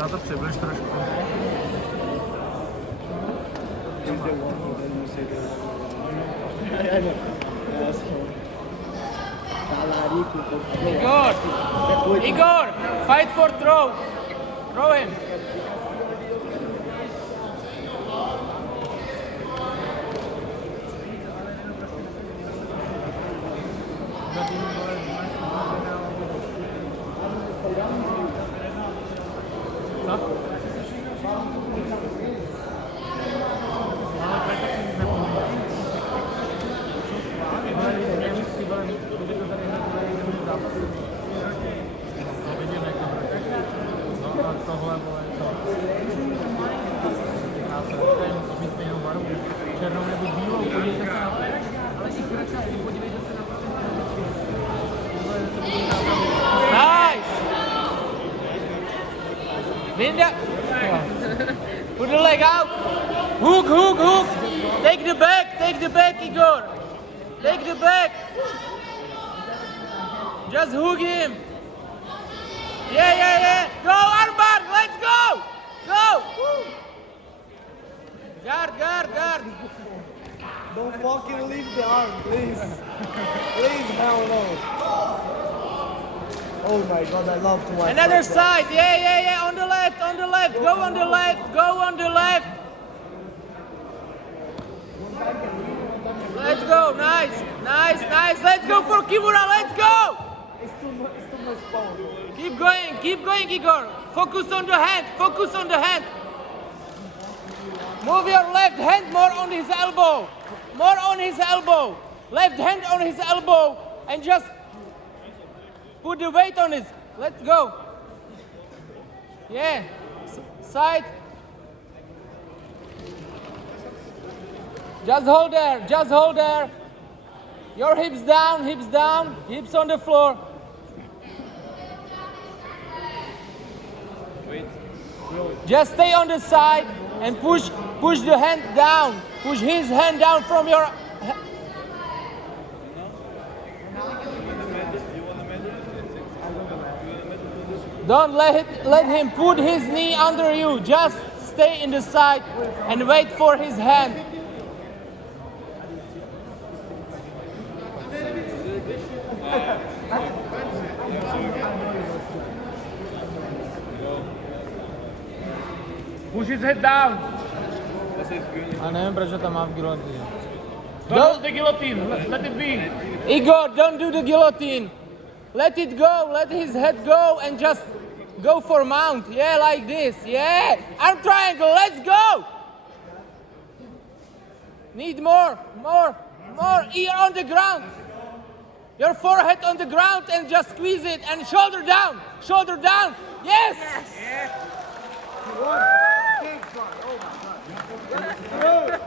Na to přibliž trošku. Igor, fight for throw. Throw him. Nice! Linda! Put the leg out! Hook, hook, hook! Take the back, Igor! Take the back! Just hook him! Yeah! Go, armbar! Let's go! Go! Guard! Don't fucking leave the arm, please. Please, hell no. Oh my god, I love to watch. Another side, yeah, on the left, go on the left. Let's go, nice, let's go for Kimura, let's go! It's too much power. Keep going, Igor. Focus on the hand. Move your left hand more on his elbow. Left hand on his elbow and just put the weight on it. Let's go. Yeah. Side. Just hold there. Your hips down, hips on the floor. Just stay on the side and push the hand down. Push his hand down from your... Don't let him put his knee under you. Just stay in the side and wait for his hand. Push his head down. A nevím, proč ho tam má v gilotině. Don't the guillotine. Let it be. Igor, don't do the guillotine. Let it go. Let his head go and just go for mount. Yeah, like this. Yeah. Arm triangle. Let's go. Need more. Ear on the ground. Your forehead on the ground and just squeeze it and shoulder down. Yes. One big one. Oh my god.